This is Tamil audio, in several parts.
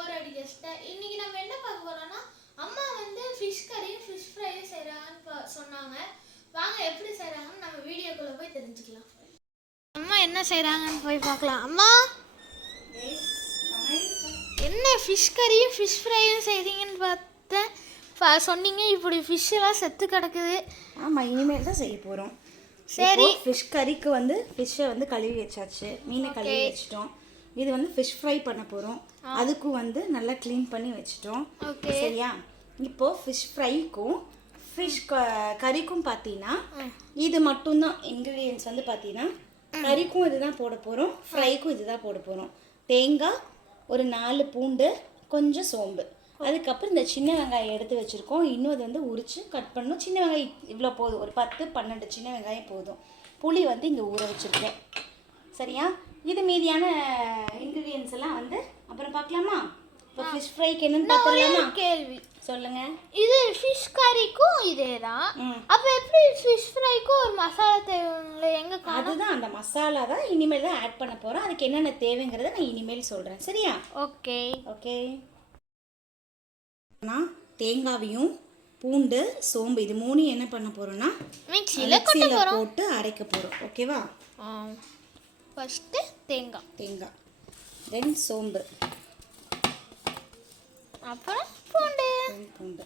போர் அடிக்கச்சிட்ட. இன்னைக்கு நம்ம என்ன பார்க்க போறோம்னா அம்மா வந்து ஃபிஷ் கறியும் ஃபிஷ் ஃப்ரையும் செய்றாங்கன்னு சொன்னாங்க. வாங்க எப்படி செய்றாங்கன்னு நம்ம வீடியோக்குள்ள போய் தெரிஞ்சுக்கலாம். அம்மா என்ன செய்றாங்கன்னு போய் பார்க்கலாம். அம்மா என்ன ஃபிஷ் கறியும் ஃபிஷ் ஃப்ரையும் செய்றீங்கன்னு பார்த்தேன். சொன்னீங்க இப்படி ஃபிஷ் எல்லாம் செத்து கிடக்குது. ஆமாம், இனிமேல் தான் செய்ய போகிறோம். சரி, ஃபிஷ் கறிக்கு வந்து ஃபிஷ்ஷை வந்து கழுவி வச்சாச்சு, மீனை கழுவி வச்சிட்டோம். இது வந்து ஃபிஷ் ஃப்ரை பண்ண போகிறோம். அதுக்கும் வந்து நல்லா க்ளீன் பண்ணி வச்சிட்டோம். சரியா? இப்போது ஃபிஷ் ஃப்ரைக்கும் ஃபிஷ் கறிக்கும் பார்த்தீங்கன்னா இது மட்டும்தான் இன்க்ரீடியன்ஸ். வந்து பார்த்தீங்கன்னா கறிக்கும் இதுதான் போட போகிறோம், ஃப்ரைக்கும் இதுதான் போட போகிறோம். தேங்காய், ஒரு 4 பூண்டு, கொஞ்சம் சோம்பு, அதுக்கப்புறம் இந்த சின்ன வெங்காயம் எடுத்து வச்சுருக்கோம். இன்னும் அது வந்து உரித்து கட் பண்ணணும். சின்ன வெங்காயம் இவ்வளோ போதும், ஒரு 10-12 சின்ன வெங்காயம் போதும். புளி வந்து இங்கே ஊற வச்சுருக்கேன். சரியா? இது மீதியான இன்க்ரீடியன்ஸ் எல்லாம் வந்து அப்புறம் பார்க்கலாமா? இப்போ ஃபிஷ் ஃப்ரைக்கு என்னன்னு பார்க்கலாமா? கேள்வி சொல்லுங்க. இது ஃபிஷ் கறிக்கும் இதே தான், அப்போ எப்படி ஃபிஷ் ஃப்ரைக்கும் ஒரு மசாலா தேவை எங்கே? அதுதான் அந்த மசாலா தான் இனிமேல் தான் ஆட் பண்ண போகிறோம். அதுக்கு என்னென்ன தேவைங்கிறத நான் இனிமேல் சொல்கிறேன். சரியா? Okay okay. நான் தேங்காவையும் பூண்டு, சோம்பு இது மூணையும் என்ன பண்ண போகிறோன்னா மிக்ஸியில் போட்டு அரைக்க போகிறோம். ஓகேவா? ஃபஸ்ட்டு தேங்காய், தென் சோம்பு, அப்புறம் பூண்டு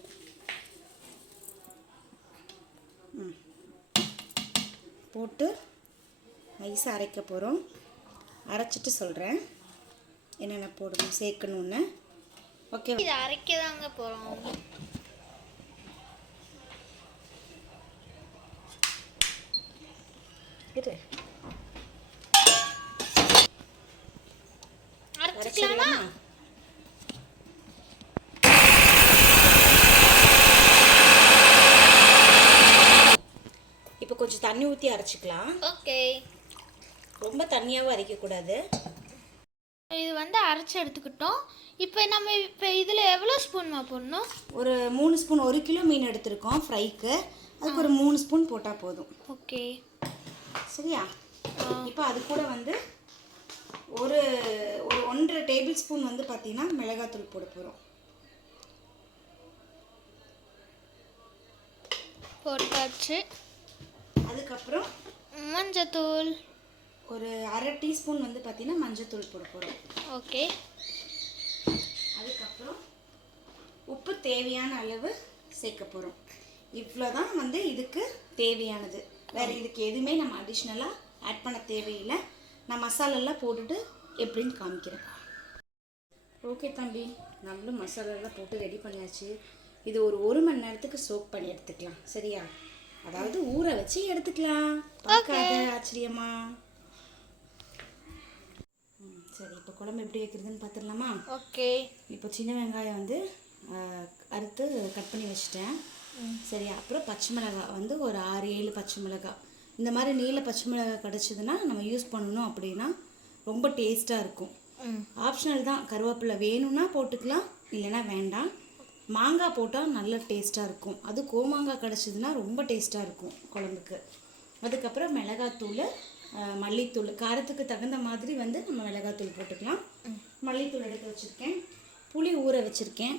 போட்டு நைஸாக அரைக்க போகிறோம். அரைச்சிட்டு சொல்கிறேன் என்னென்ன போடணும் சேர்க்கணுன்னு. ஓகே, இது அரைக்க தாங்க போகிறோம். இரு, அரைச்சிக்கலாமா? இப்போ கொஞ்சம் தண்ணி ஊற்றி அரைச்சிக்கலாம். ஓகே, ரொம்ப தண்ணியாகவும் அரைக்கக்கூடாது. இது வந்து அரைச்சி எடுத்துக்கிட்டோம். இப்போ இதில் எவ்வளோ ஸ்பூன்மா போடணும்? ஒரு 3 ஸ்பூன். 1 கிலோ மீன் எடுத்திருக்கோம் ஃப்ரைக்கு, அதுக்கு ஒரு 3 ஸ்பூன் போட்டால் போதும். ஓகே, சரியா? இப்போ அது கூட வந்து ஒரு 1.5 டேபிள் ஸ்பூன் வந்து பார்த்தீங்கன்னா மிளகாத்தூள் போட போகிறோம். போட்டாச்சு. அதுக்கப்புறம் மஞ்சத்தூள் ஒரு 1/2 டீஸ்பூன் வந்து பார்த்தீங்கன்னா மஞ்சத்தூள் போட போகிறோம். ஓகே, அதுக்கப்புறம் உப்பு தேவையான அளவு சேர்க்க போகிறோம். இவ்வளோ தான் வந்து இதுக்கு தேவையானது. வேறு இதுக்கு எதுவுமே நம்ம அடிஷ்னலாக ஆட் பண்ண தேவையில்லை. நான் மசாலெல்லாம் போட்டுட்டு எப்படின்னு காமிக்கிறேன். ஓகே தம்பி, நம்மளும் மசாலாலாம் போட்டு ரெடி பண்ணியாச்சு. இது ஒரு 1 மணி நேரத்துக்கு சோக் பண்ணி எடுத்துக்கலாம். சரியா? அதாவது ஊற வச்சு எடுத்துக்கலாம். பார்க்காத ஆச்சரியமா? சரி, இப்போ குழம்பு எப்படி வைக்கிறதுன்னு பார்த்துடலாமா? ஓகே. இப்போ சின்ன வெங்காயம் வந்து அறுத்து கட் பண்ணி வச்சுட்டேன். சரியா? அப்புறம் பச்சை மிளகாய் வந்து ஒரு 6-7 பச்சை மிளகாய். இந்த மாதிரி நீல பச்சை மிளகாய் கிடச்சிதுன்னா நம்ம யூஸ் பண்ணணும். அப்படின்னா ரொம்ப டேஸ்ட்டாக இருக்கும். ஆப்ஷனல் தான். கருவேப்பிலை வேணும்னா போட்டுக்கலாம், இல்லைன்னா வேண்டாம். மாங்காய் போட்டால் நல்ல டேஸ்ட்டாக இருக்கும். அது கோமாங்காய் கிடச்சிதுன்னா ரொம்ப டேஸ்ட்டாக இருக்கும் குழம்புக்கு. அதுக்கப்புறம் மிளகாத்தூள், மல்லித்தூள், காரத்துக்கு தகுந்த மாதிரி வந்து நம்ம மிளகாத்தூள் போட்டுக்கலாம். மல்லித்தூள் எடுத்து வச்சுருக்கேன். புளி ஊற வச்சுருக்கேன்.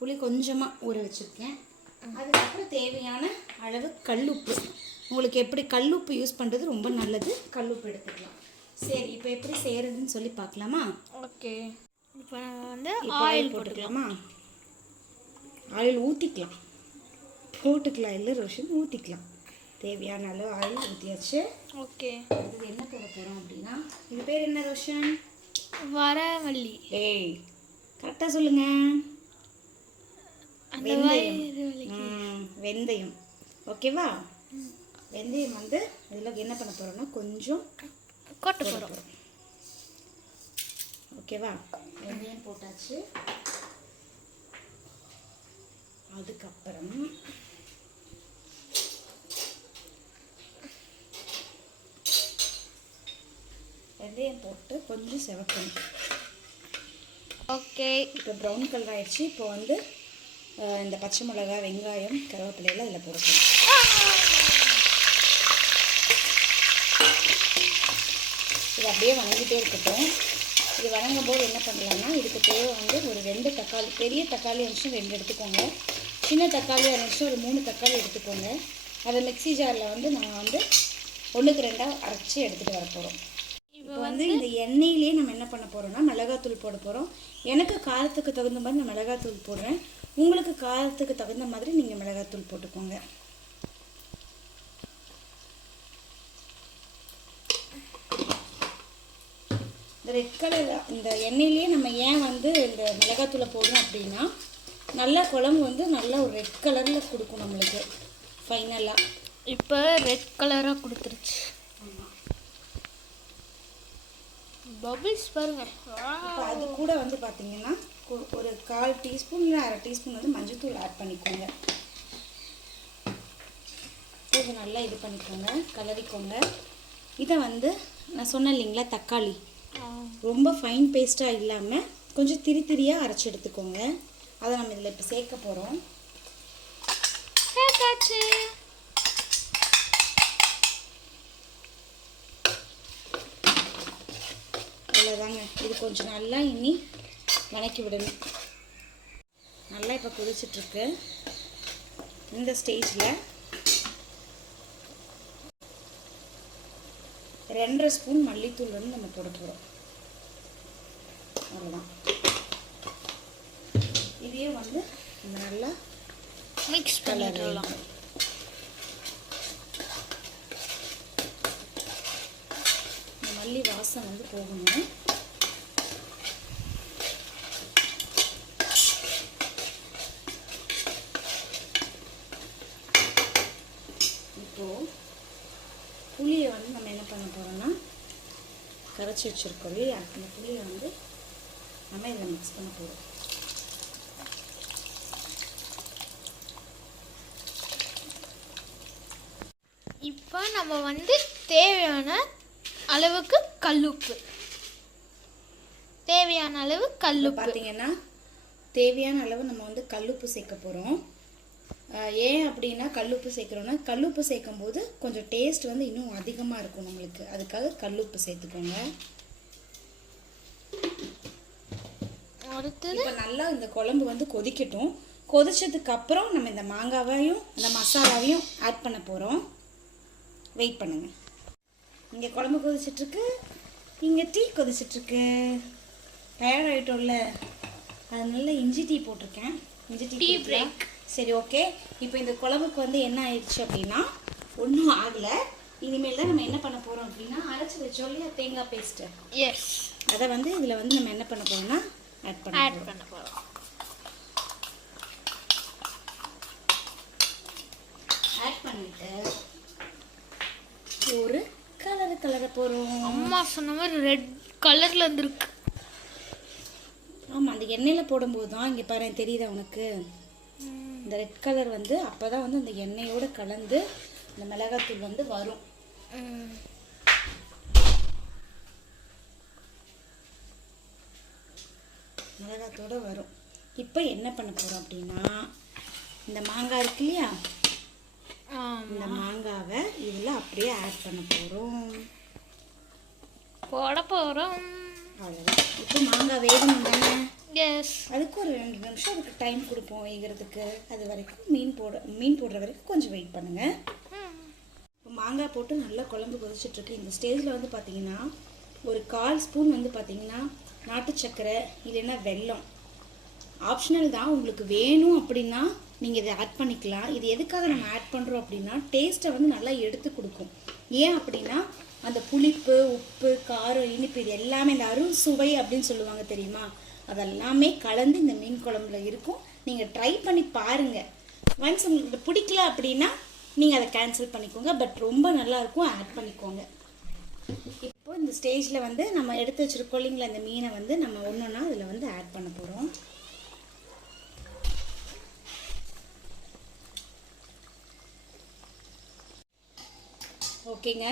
புளி கொஞ்சமாக ஊற வச்சுருக்கேன். அதுக்கப்புறம் தேவையான அளவு கல்லுப்பு. உங்களுக்கு எப்படி கல்லுப்பு யூஸ் பண்ணுறது ரொம்ப நல்லது. கல்லுப்பு எடுத்துக்கலாம். சரி, இப்போ எப்படி செய்கிறதுன்னு சொல்லி பார்க்கலாமா? ஓகே. இப்போ வந்து ஆயில் போட்டுக்கலாமா? ஆயில் ஊற்றிக்கலாம். போட்டுக்கலாம் இல்லை ரோஷன், ஊற்றிக்கலாம். தேவையான அளவு ஆயில் ஊற்றியாச்சு. ஓகே. இது என்ன போட போகிறோம் அப்படின்னா, இது பேர் என்ன ரோஷன்? வரமல்லி. ஏய், கரெக்டாக சொல்லுங்க. வெந்தயம். ஓகேவா? வெந்தயம் வந்து இதில் என்ன பண்ண போகிறோம்னா கொஞ்சம் கொட்ட போகிறோம். ஓகேவா? வெந்தயம் போட்டாச்சு. அதுக்கப்புறம் வெந்தயம் போட்டு கொஞ்சம் செவக்கணும். ஓகே. இப்போ ப்ரௌன் கலர் ஆயிடுச்சு. இப்போ வந்து இந்த பச்சை மிளகாய், வெங்காயம், கருவேப்பிலையெல்லாம் இதில் போடணும். இது அப்படியே வணங்கிட்டே இருக்கட்டும். இது வதங்கும் போது என்ன பண்ணலாம்னா இதுக்கு தேவை வந்து ஒரு 2 தக்காளி, பெரிய தக்காளி இருந்துச்சுன்னா 2 எடுத்துக்கோங்க, சின்ன தக்காளியாக இருந்துச்சுன்னா ஒரு 3 தக்காளி எடுத்துக்கோங்க. அதை மிக்ஸி ஜாரில் வந்து நாங்கள் வந்து 1க்கு 2 அரைச்சி எடுத்துகிட்டு வர போகிறோம். இப்போ வந்து இந்த எண்ணெயிலே நம்ம என்ன பண்ண போகிறோம்னா மிளகாத்தூள் போட போகிறோம். எனக்கு காரத்துக்கு தகுந்த மாதிரி நான் மிளகாத்தூள் போடுறேன், உங்களுக்கு காரத்துக்கு தகுந்த மாதிரி நீங்கள் மிளகாத்தூள் போட்டுக்கோங்க. இந்த ரெட் கலர் இந்த எண்ணெயிலேயே நம்ம ஏன் வந்து இந்த மிளகாத்தூளை போடுறோம் அப்படின்னா நல்லா குழம்பு வந்து நல்லா ஒரு ரெட் கலரில் கொடுக்கும் நம்மளுக்கு ஃபைனலாக. இப்போ ரெட் கலராக கொடுத்துருச்சு. பபிள்ஸ் பாருங்க. இப்போ அது கூட வந்து பார்த்தீங்கன்னா ஒரு 1/4 டீஸ்பூன் இல்லை 1/2 டீஸ்பூன் வந்து மஞ்சள்தூள் ஆட் பண்ணிக்கோங்க. இது நல்லா இது பண்ணிக்கோங்க, கலரிக்கோங்க. இதை வந்து நான் சொன்னேன் இல்லைங்களா தக்காளி, ரொம்ப ஃபைன் பேஸ்ட்டாக இல்லாமல் கொஞ்சம் திரியாக அரைச்சி எடுத்துக்கோங்க. அதை நம்ம இதில் இப்போ சேர்க்க போகிறோம். அவ்வளோதாங்க. இது கொஞ்சம் நல்லா இனி வதக்கி விடணும். நல்லா இப்போ கொதிச்சிட்ருக்கு. இந்த ஸ்டேஜில் 2.5 ஸ்பூன் மல்லித்தூள் வந்து நம்ம போட போகிறோம். அவ்வளோதான். இதையும் வந்து நல்லா மிக்ஸ் பண்ணிடலாம். மல்லி வாசம் வந்து போகணும். இப்போது புளியை வந்து நம்ம என்ன பண்ண போகிறோம்னா கரைச்சி வச்சுருக்கோம் இல்லையா, அந்த புளியை வந்து நம்ம இதில் மிக்ஸ் பண்ண போகிறோம். இப்போ நம்ம வந்து தேவையான அளவுக்கு கல்லுப்பு, தேவையான அளவு கல்லுப்பு பார்த்தீங்கன்னா தேவையான அளவு நம்ம வந்து கல்லுப்பு சேர்க்க போகிறோம். ஏன் அப்படின்னா கல்லுப்பு சேர்க்குறோன்னா கல்லுப்பு சேர்க்கும் போது கொஞ்சம் டேஸ்ட் வந்து இன்னும் அதிகமாக இருக்கும் நம்மளுக்கு, அதுக்காக கல்லுப்பு சேர்த்துக்கோங்க. அடுத்தது இப்போ நல்லா இந்த குழம்பு வந்து கொதிக்கட்டும். கொதிச்சதுக்கு அப்புறம் நம்ம இந்த மாங்காவையும் இந்த மசாலாவையும் ஆட் பண்ண போகிறோம். வெயிட் பண்ணுங்க. இங்கே குழம்பு கொதிச்சிட்ருக்கு, இங்கே டீ கொதிச்சிட்ருக்கு. டயர்ட் ஆகிட்டோம்ல, அதனால இஞ்சி டீ போட்டிருக்கேன். இஞ்சி டீ பிரேக். சரி, ஓகே. இப்போ இந்த குழம்புக்கு வந்து என்ன ஆயிடுச்சு அப்படின்னா ஒன்றும் ஆகலை. இனிமேல் தான் நம்ம என்ன பண்ண போகிறோம் அப்படின்னா அரைச்சி வச்சோம் இல்லையா தேங்காய் பேஸ்ட்டு, எஸ், அதை வந்து இதில் வந்து நம்ம என்ன பண்ண போகிறோம்னா ஆட் பண்ண போகிறோம். ஆட் பண்ணிட்டு ஒரு கலர போகிறோம். அம்மா சொன்ன மாதிரி ரெட் கலரில் இருந்திருக்கு. ஆமாம், அந்த எண்ணெயில் போடும்போது தான் இங்கே பாரு தெரியுதா உனக்கு, இந்த ரெட் கலர் வந்து அப்போ தான் வந்து அந்த எண்ணெயோடு கலந்து இந்த மிளகாத்தூள் வந்து வரும். மிளகாத்தோடு வரும். இப்போ என்ன பண்ண போகிறோம் அப்படின்னா இந்த மாங்காய் இருக்கு இல்லையா, இந்த மாங்காவை இதில் அப்படியே ஆட் பண்ண போகிறோம். அவ்வளோதான். இப்போ மாங்காய் வேகணும் தானே, அதுக்கு ஒரு 2 நிமிஷம் அதுக்கு டைம் கொடுப்போம் வேகிறதுக்கு. அது வரைக்கும் மீன் போடுற வரைக்கும் கொஞ்சம் வெயிட் பண்ணுங்கள். இப்போ மாங்காய் போட்டு நல்லா குழம்பு கொதிச்சிட்ருக்கு. இந்த ஸ்டேஜில் வந்து பார்த்தீங்கன்னா ஒரு 1/4 ஸ்பூன் வந்து பார்த்தீங்கன்னா நாட்டு சர்க்கரை இல்லைன்னா வெல்லம் ஆப்ஷனல் தான், உங்களுக்கு வேணும் அப்படின்னா நீங்கள் இதை ஆட் பண்ணிக்கலாம். இது எதுக்காக நம்ம ஆட் பண்ணுறோம் அப்படின்னா டேஸ்ட்டை வந்து நல்லா எடுத்து கொடுக்கும். ஏன் அப்படின்னா அந்த புளிப்பு, உப்பு, காரம், இனிப்பு இது எல்லாமே இந்த அறுசுவை அப்படின்னு சொல்லுவாங்க தெரியுமா, அதெல்லாமே கலந்து இந்த மீன் குழம்புல இருக்கும். நீங்கள் ட்ரை பண்ணி பாருங்கள். ஒன்ஸ் உங்களுக்கு பிடிக்கல அப்படின்னா நீங்கள் அதை கேன்சல் பண்ணிக்கோங்க. பட் ரொம்ப நல்லாயிருக்கும், ஆட் பண்ணிக்கோங்க. இப்போ இந்த ஸ்டேஜில் வந்து நம்ம எடுத்து வச்சுருக்கோம் இல்லைங்களா இந்த மீனை வந்து நம்ம ஒன்றுன்னா அதில் வந்து ஆட் பண்ண போகிறோம். ஓகேங்க,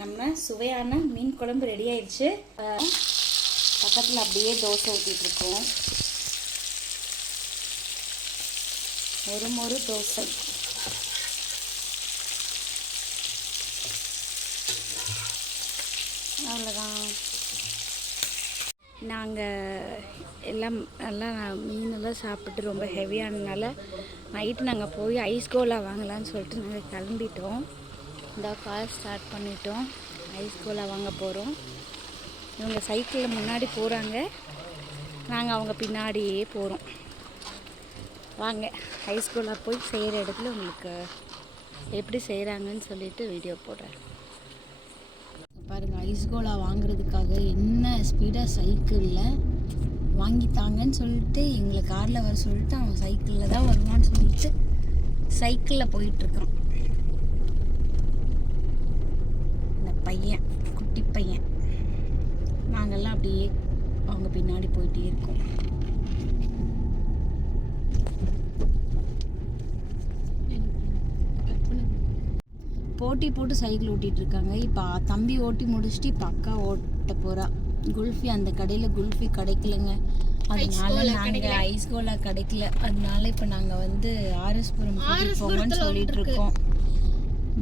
நம்ம சுவையான மீன் குழம்பு ரெடி ஆயிடுச்சு. பக்கத்தில் அப்படியே தோசை ஊற்றிட்டுருக்கோம். ஒரு தோசை. அவ்வளோதான். நாங்கள் எல்லாம் நல்லா மீனெல்லாம் சாப்பிட்டு ரொம்ப ஹெவியானதுனால நைட்டு நாங்கள் போய் ஐஸ் கோலா வாங்கலான்னு சொல்லிட்டு நாங்கள் கிளம்பிட்டோம். இந்த கார் ஸ்டார்ட் பண்ணிட்டோம். ஐஸ் கோலா வாங்க போகிறோம். இவங்க சைக்கிளில் முன்னாடி போகிறாங்க, நாங்கள் அவங்க பின்னாடியே போகிறோம். வாங்க ஐஸ் கோலா போய் செய்கிற இடத்துல உங்களுக்கு எப்படி செய்கிறாங்கன்னு சொல்லிட்டு வீடியோ போடுறேன். பாருங்கள், ஐஸ் கோலா வாங்குறதுக்காக என்ன ஸ்பீடாக சைக்கிளில் வாங்கித்தாங்கன்னு சொல்லிட்டு எங்களை காரில் வர சொல்லிட்டு அவன் சைக்கிளில் தான் வருவான்னு சொல்லிட்டு சைக்கிளில் போயிட்டுருக்கான். இந்த பையன், குட்டி பையன், நாங்கள்லாம் அப்படியே அவங்க பின்னாடி போயிட்டே இருக்கோம். போட்டி போட்டு சைக்கிள் ஓட்டிகிட்டு இருக்காங்க. இப்போ தம்பி ஓட்டி முடிச்சுட்டு இப்போ அக்கா ஓட்ட போகிறா. குல்ஃபி அந்த கடையில் குல்ஃபி கிடைக்கலங்க, அதனால நாங்கள் ஐஸ் கோலா கிடைக்கல, அதனால இப்போ நாங்கள் வந்து ஆர்எஸ்புரம் கூட்டிகிட்டு போங்கன்னு சொல்லிட்டு இருக்கோம்.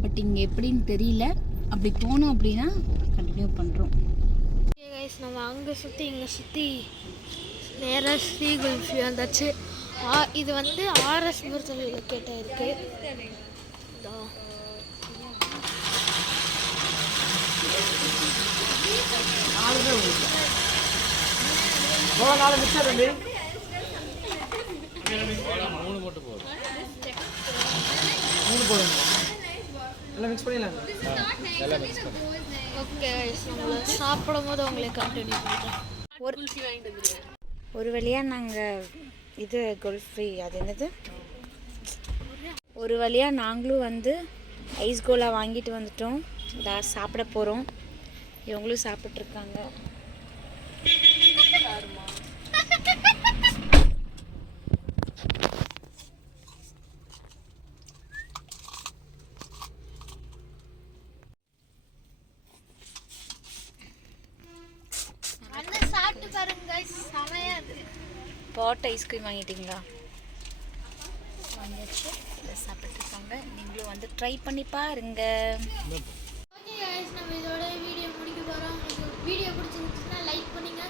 பட் இங்கே எப்படின்னு தெரியல. அப்படி போனோம் அப்படின்னா கண்டினியூ பண்ணுறோம். நம்ம அங்கே சுற்றி இங்கே சுற்றி நேராக ஸ்ரீ குல்ஃபி வந்தாச்சு. இது வந்து ஆர்எஸ்புரத்தில் லொக்கேட் ஆகிருக்கு. ஓகே, சாப்பிடும் போது உங்களுக்கு கண்டினியூ பண்ணுறேன். ஒரு வழியாக நாங்கள் இது குல்ஃபி, அது என்னது, ஒரு வழியாக நாங்களும் வந்து ஐஸ் கோலா வாங்கிட்டு வந்துட்டோம். சாப்பிட போகிறோம். இவங்களும் சாப்பிட்ருக்காங்க. சாப்பிட்டு பாருங்க, செமையா இருக்கு. பாட் ஐஸ்கிரீம் வாங்கிட்டீங்களா? வாங்கியாச்சு, சாப்பிட்ருக்காங்க. நீங்களும் வந்து ட்ரை பண்ணி பாருங்க. நம்ம இதோட வீடியோ முடிக்க போகிறோம். உங்களுக்கு வீடியோ பிடிச்சிருந்துச்சுன்னா லைக் பண்ணுங்க,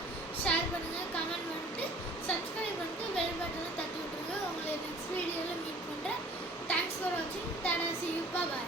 ஷேர் பண்ணுங்கள், கமெண்ட் பண்ணிட்டு சப்ஸ்கிரைப் பண்ணிட்டு பெல் பட்டனை தட்டி விட்டுருங்க. உங்களை நெக்ஸ்ட் வீடியோவில் மீட் பண்ணுறேன். தேங்க்ஸ் ஃபார் வாட்சிங். Tata, see you, bye.